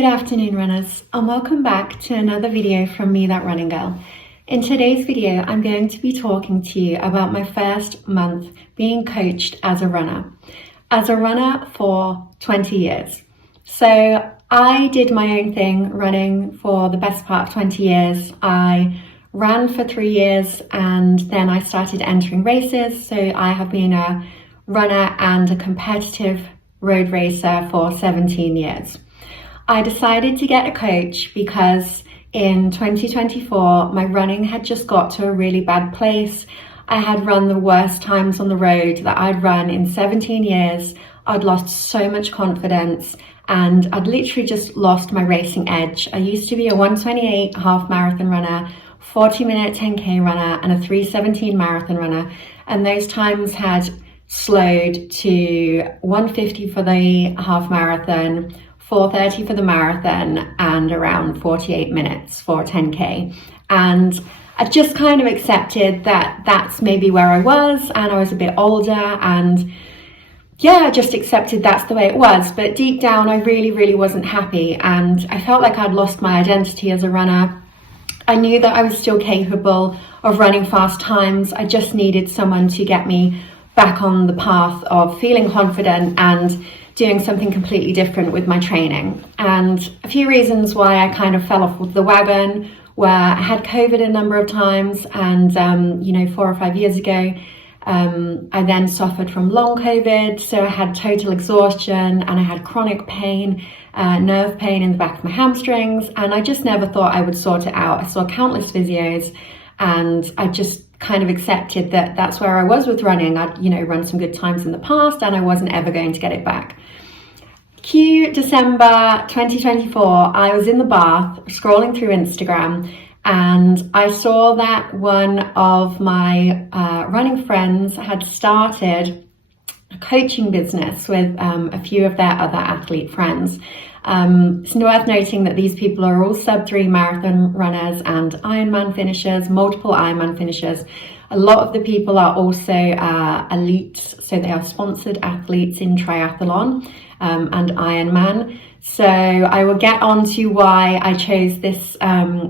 Good afternoon, runners, and welcome back to another video from me, That Running Girl. In today's video, I'm going to be talking to you about my first month being coached as a runner. As a runner for 20 years. So I did my own thing running for the best part of 20 years. I ran for 3 years and then I started entering races. So I have been a runner and a competitive road racer for 17 years. I decided to get a coach because in 2024, my running had just got to a really bad place. I had run the worst times on the road that I'd run in 17 years. I'd lost so much confidence and I'd literally just lost my racing edge. I used to be a 1:28 half marathon runner, 40-minute 10K runner and a 3:17 marathon runner. And those times had slowed to 1:50 for the half marathon, 4:30 for the marathon and around 48 minutes for 10K. And I just kind of accepted that that's maybe where I was, and I was a bit older, and yeah, I just accepted that's the way it was. But deep down, I really wasn't happy, and I felt like I'd lost my identity as a runner. I knew that I was still capable of running fast times. I just needed someone to get me back on the path of feeling confident and doing something completely different with my training. And a few reasons why I kind of fell off with the wagon were I had COVID a number of times, and 4 or 5 years ago I then suffered from long COVID, so I had total exhaustion and I had chronic pain, nerve pain in the back of my hamstrings, and I just never thought I would sort it out. I saw countless physios and I just kind of accepted that that's where I was with running. I'd run some good times in the past and I wasn't ever going to get it back. December 2024, I was in the bath scrolling through Instagram and I saw that one of my running friends had started a coaching business with a few of their other athlete friends. It's worth noting that these people are all sub-3 marathon runners and Ironman finishers, multiple Ironman finishers. A lot of the people are also elites, so they are sponsored athletes in triathlon and Ironman. So I will get on to why I chose this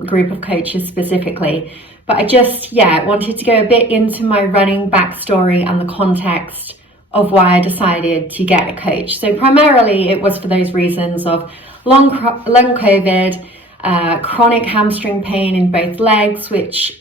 group of coaches specifically. But I just, wanted to go a bit into my running backstory and the context of why I decided to get a coach. So primarily it was for those reasons of long COVID, chronic hamstring pain in both legs, which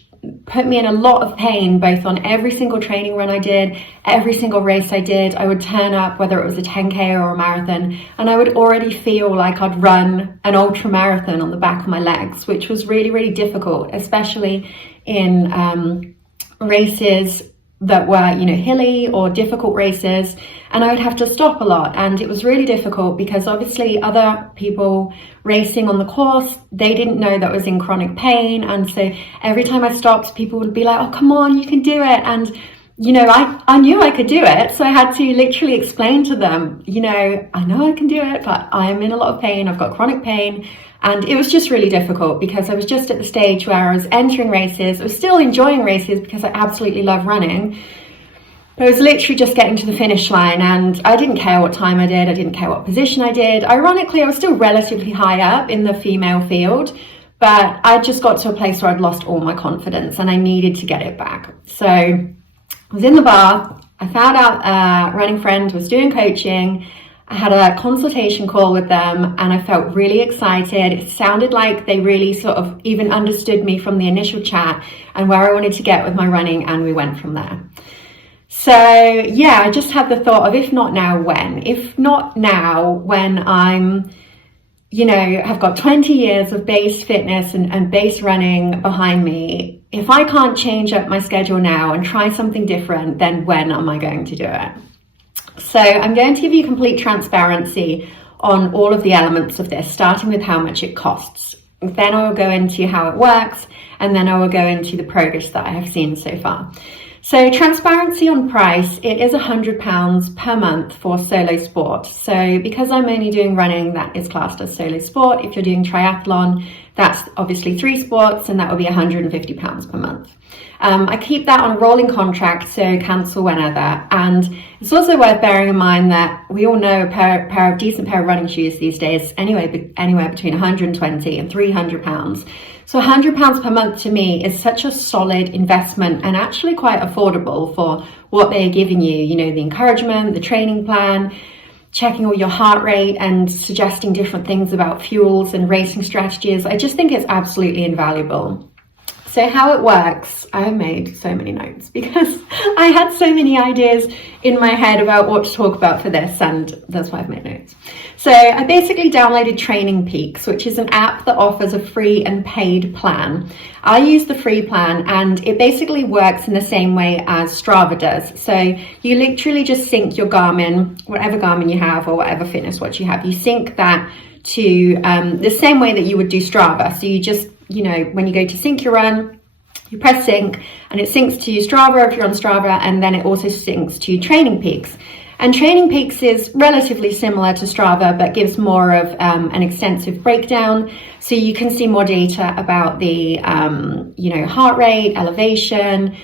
put me in a lot of pain, both on every single training run I did, every single race I did. I would turn up, whether it was a 10K or a marathon, and I would already feel like I'd run an ultra marathon on the back of my legs, which was really difficult, especially in races that were, hilly or difficult races, and I would have to stop a lot. And it was really difficult because obviously other people racing on the course, they didn't know that I was in chronic pain. And so every time I stopped, people would be like, oh, come on, you can do it. And, I knew I could do it. So I had to literally explain to them, I know I can do it, but I am in a lot of pain. I've got chronic pain. And it was just really difficult because I was just at the stage where I was entering races. I was still enjoying races because I absolutely love running. But I was literally just getting to the finish line and I didn't care what time I did. I didn't care what position I did. Ironically, I was still relatively high up in the female field, but I just got to a place where I'd lost all my confidence and I needed to get it back. So I was in the bath. I found out a running friend was doing coaching. I had a consultation call with them and I felt really excited. It sounded like they really sort of even understood me from the initial chat and where I wanted to get with my running, and we went from there. So I just had the thought of, if not now, when? If not now, when I'm, have got 20 years of base fitness and base running behind me, if I can't change up my schedule now and try something different, then when am I going to do it? So I'm going to give you complete transparency on all of the elements of this, starting with how much it costs. Then I will go into how it works, and then I will go into the progress that I have seen so far. So transparency on price, it is £100 per month for solo sport. So because I'm only doing running, that is classed as solo sport. If you're doing triathlon, that's obviously 3 sports, and that will be £150 per month. I keep that on a rolling contract, so cancel whenever. And It's also worth bearing in mind that we all know a decent pair of running shoes these days anywhere between 120 and 300 pounds. So £100 per month to me is such a solid investment and actually quite affordable for what they're giving you. You know, the encouragement, the training plan, checking all your heart rate and suggesting different things about fuels and racing strategies. I just think it's absolutely invaluable. So how it works, I have made so many notes because I had so many ideas in my head about what to talk about for this, and that's why I've made notes. So I basically downloaded Training Peaks, which is an app that offers a free and paid plan. I use the free plan and it basically works in the same way as Strava does. So you literally just sync your Garmin, whatever Garmin you have or whatever fitness watch you have, you sync that to the same way that you would do Strava. So you just, you know, when you go to sync your run, you press sync and it syncs to Strava if you're on Strava, and then it also syncs to Training Peaks. And Training Peaks is relatively similar to Strava, but gives more of an extensive breakdown. So you can see more data about the, you know, heart rate, elevation,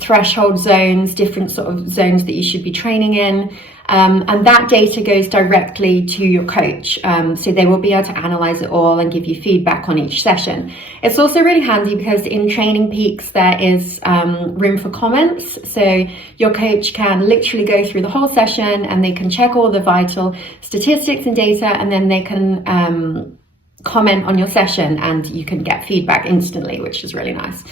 threshold zones, different sort of zones that you should be training in. And that data goes directly to your coach. So they will be able to analyze it all and give you feedback on each session. It's also really handy because in Training Peaks, there is room for comments. So your coach can literally go through the whole session and they can check all the vital statistics and data, and then they can comment on your session and you can get feedback instantly, which is really nice.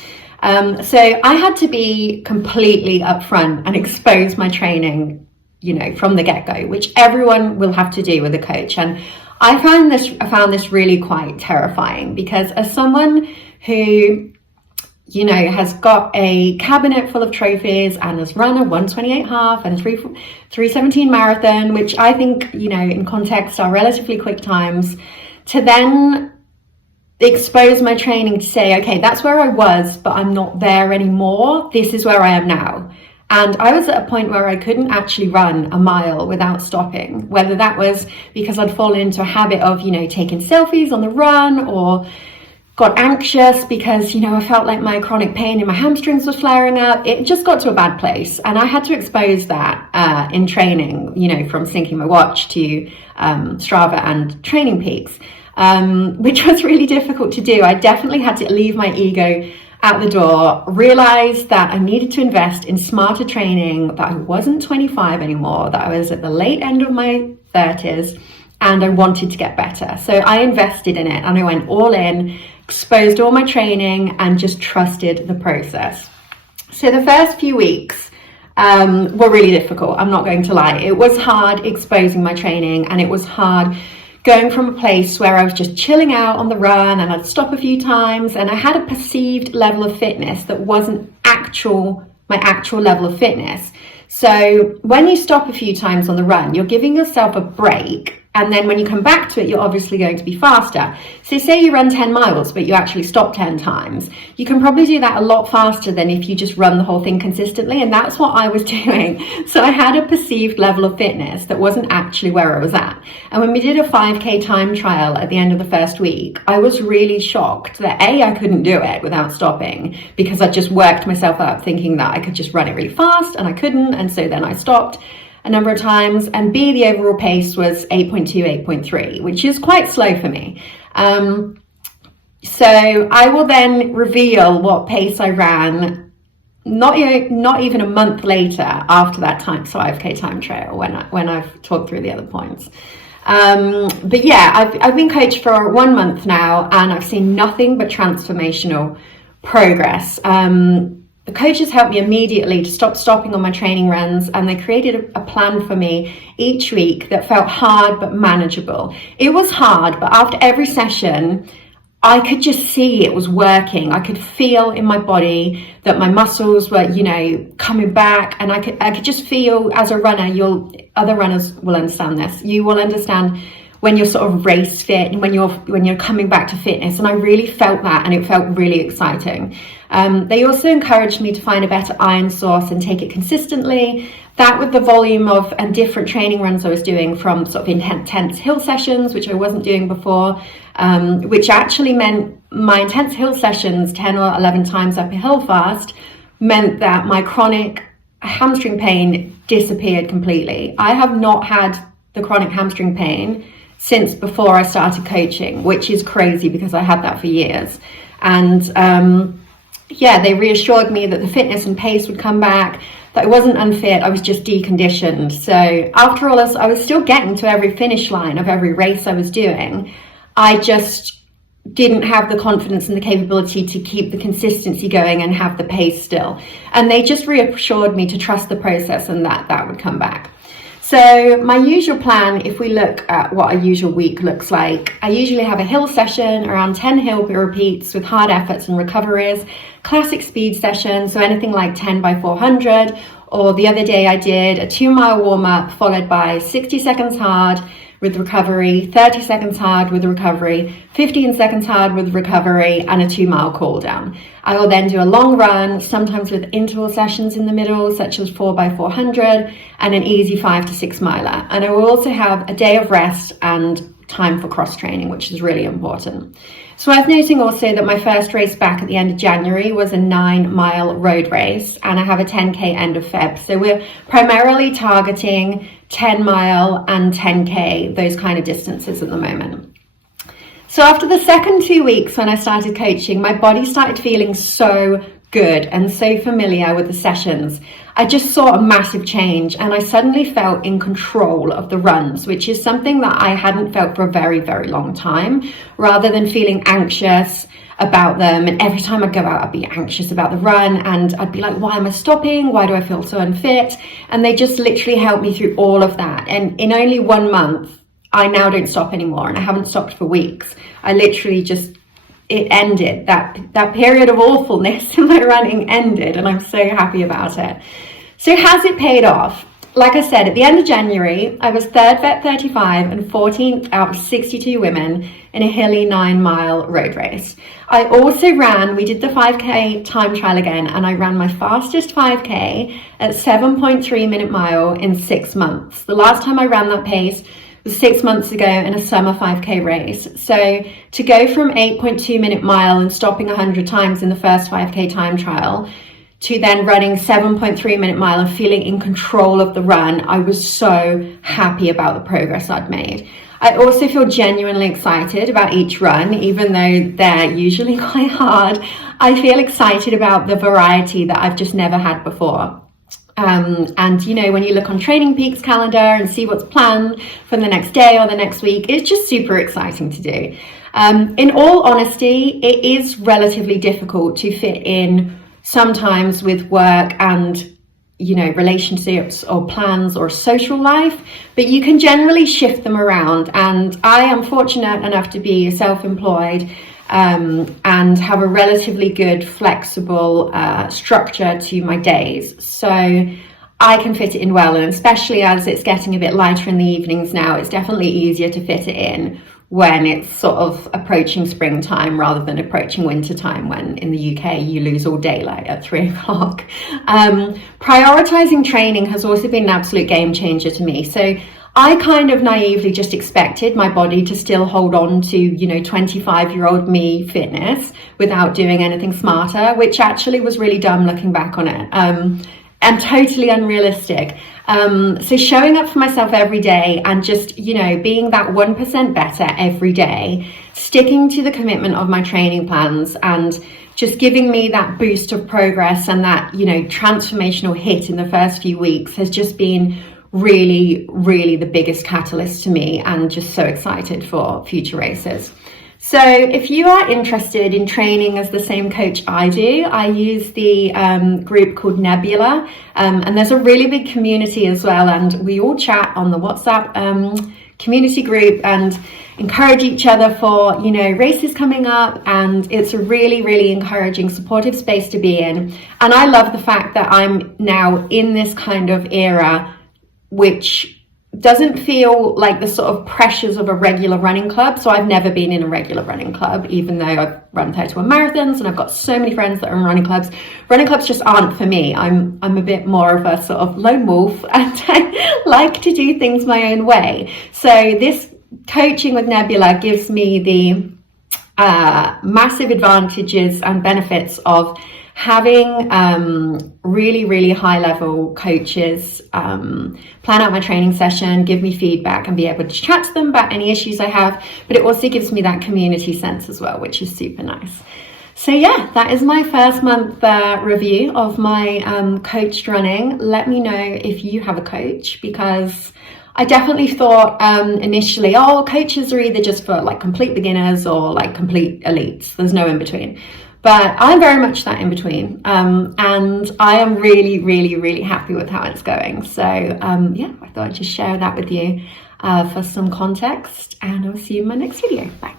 So I had to be completely upfront and expose my training, you know, from the get-go, which everyone will have to do with a coach. And I found this really quite terrifying because as someone who, you know, has got a cabinet full of trophies and has run a 128 half and a 317 marathon, which I think, you know, in context are relatively quick times, to then expose my training to say, okay, that's where I was, but I'm not there anymore. This is where I am now. And I was at a point where I couldn't actually run a mile without stopping, whether that was because I'd fallen into a habit of, you know, taking selfies on the run, or got anxious because, you know, I felt like my chronic pain in my hamstrings was flaring up. It just got to a bad place. And I had to expose that in training, you know, from syncing my watch to Strava and Training Peaks, which was really difficult to do. I definitely had to leave my ego at the door, realized that I needed to invest in smarter training, that I wasn't 25 anymore, that I was at the late end of my 30s, and I wanted to get better. So I invested in it and I went all in, exposed all my training and just trusted the process. So the first few weeks were really difficult, I'm not going to lie. It was hard exposing my training, and it was hard going from a place where I was just chilling out on the run and I'd stop a few times and I had a perceived level of fitness that wasn't my actual level of fitness. So when you stop a few times on the run, you're giving yourself a break. And then when you come back to it, you're obviously going to be faster. So say you run 10 miles, but you actually stop 10 times. You can probably do that a lot faster than if you just run the whole thing consistently. And that's what I was doing. So I had a perceived level of fitness that wasn't actually where I was at. And when we did a 5K time trial at the end of the first week, I was really shocked that I couldn't do it without stopping, because I just worked myself up thinking that I could just run it really fast, and I couldn't. And so then I stopped a number of times, and B, the overall pace was 8.2, 8.3, which is quite slow for me. So I will then reveal what pace I ran not even a month later after that 5K time trial, when I've talked through the other points. But yeah, I've been coached for 1 month now, and I've seen nothing but transformational progress. The coaches helped me immediately to stop stopping on my training runs, and they created a plan for me each week that felt hard but manageable. It was hard, but after every session, I could just see it was working. I could feel in my body that my muscles were, you know, coming back, and I could just feel as a runner, other runners will understand this. You will understand when you're sort of race fit and when you're coming back to fitness. And I really felt that, and it felt really exciting. They also encouraged me to find a better iron source and take it consistently. That, with the volume of and different training runs I was doing, from sort of intense hill sessions, which I wasn't doing before, which actually meant my intense hill sessions 10 or 11 times up a hill fast, meant that my chronic hamstring pain disappeared completely. I have not had the chronic hamstring pain since before I started coaching, which is crazy because I had that for years. And yeah, they reassured me that the fitness and pace would come back, that I wasn't unfit, I was just deconditioned. So after all this, I was still getting to every finish line of every race I was doing. I just didn't have the confidence and the capability to keep the consistency going and have the pace still. And they just reassured me to trust the process and that would come back. So my usual plan, if we look at what a usual week looks like, I usually have a hill session, around 10 hill repeats with hard efforts and recoveries, classic speed session, so anything like 10 by 400, or the other day I did a 2-mile warm-up followed by 60 seconds hard with recovery, 30 seconds hard with recovery, 15 seconds hard with recovery, and a 2-mile cool down. I will then do a long run, sometimes with interval sessions in the middle, such as 4 by 400, and an easy 5 to 6 miler. And I will also have a day of rest and time for cross training, which is really important. So worth noting also that my first race back at the end of January was a 9-mile road race, and I have a 10K end of Feb. So we're primarily targeting 10-mile and 10K, those kind of distances at the moment. So after the second 2 weeks when I started coaching, my body started feeling so good and so familiar with the sessions. I just saw a massive change, and I suddenly felt in control of the runs, which is something that I hadn't felt for a very, very long time, rather than feeling anxious about them. And every time I'd go out, I'd be anxious about the run, and I'd be like, why am I stopping? Why do I feel so unfit? And they just literally helped me through all of that. And in only 1 month, I now don't stop anymore, and I haven't stopped for weeks. I literally just, it ended. That period of awfulness in my running ended, and I'm so happy about it. So has it paid off? Like I said, at the end of January, I was 3rd vet 35 and 14th out of 62 women in a hilly 9-mile road race. I also we did the 5K time trial again, and I ran my fastest 5K at 7.3 minute mile in 6 months. The last time I ran that pace was 6 months ago in a summer 5K race. So to go from 8.2 minute mile and stopping 100 times in the first 5K time trial to then running 7.3 minute mile and feeling in control of the run, I was so happy about the progress I'd made. I also feel genuinely excited about each run, even though they're usually quite hard. I feel excited about the variety that I've just never had before. And you know, when you look on Training Peaks calendar and see what's planned for the next day or the next week, it's just super exciting to do. In all honesty, it is relatively difficult to fit in sometimes with work and, you know, relationships or plans or social life, but you can generally shift them around. And I am fortunate enough to be self-employed and have a relatively good flexible structure to my days, so I can fit it in well. And especially as it's getting a bit lighter in the evenings now, it's definitely easier to fit it in when it's sort of approaching springtime rather than approaching winter time, when in the UK you lose all daylight at 3 o'clock. Prioritizing training has also been an absolute game changer to me. So I kind of naively just expected my body to still hold on to, you know, 25-year-old me fitness without doing anything smarter, which actually was really dumb looking back on it, and totally unrealistic. So showing up for myself every day and just, you know, being that 1% better every day, sticking to the commitment of my training plans, and just giving me that boost of progress and that, you know, transformational hit in the first few weeks has just been really, really the biggest catalyst to me, and just so excited for future races. So if you are interested in training as the same coach I do, I use the group called Nebula, and there's a really big community as well, and we all chat on the WhatsApp community group and encourage each other for, you know, races coming up, and it's a really, really encouraging, supportive space to be in. And I love the fact that I'm now in this kind of era which doesn't feel like the sort of pressures of a regular running club. So I've never been in a regular running club, even though I've run 31 marathons and I've got so many friends that are in running clubs. Running clubs just aren't for me. I'm a bit more of a sort of lone wolf, and I like to do things my own way. So this coaching with Nebula gives me the massive advantages and benefits of having really high level coaches plan out my training session, give me feedback, and be able to chat to them about any issues I have. But it also gives me that community sense as well, which is super nice. So yeah, that is my first month review of my coached running. Let me know if you have a coach, because I definitely thought initially, oh, coaches are either just for like complete beginners or like complete elites. There's no in between. But I'm very much that in between. And I am really happy with how it's going. So yeah, I thought I'd just share that with you for some context, and I'll see you in my next video. Bye.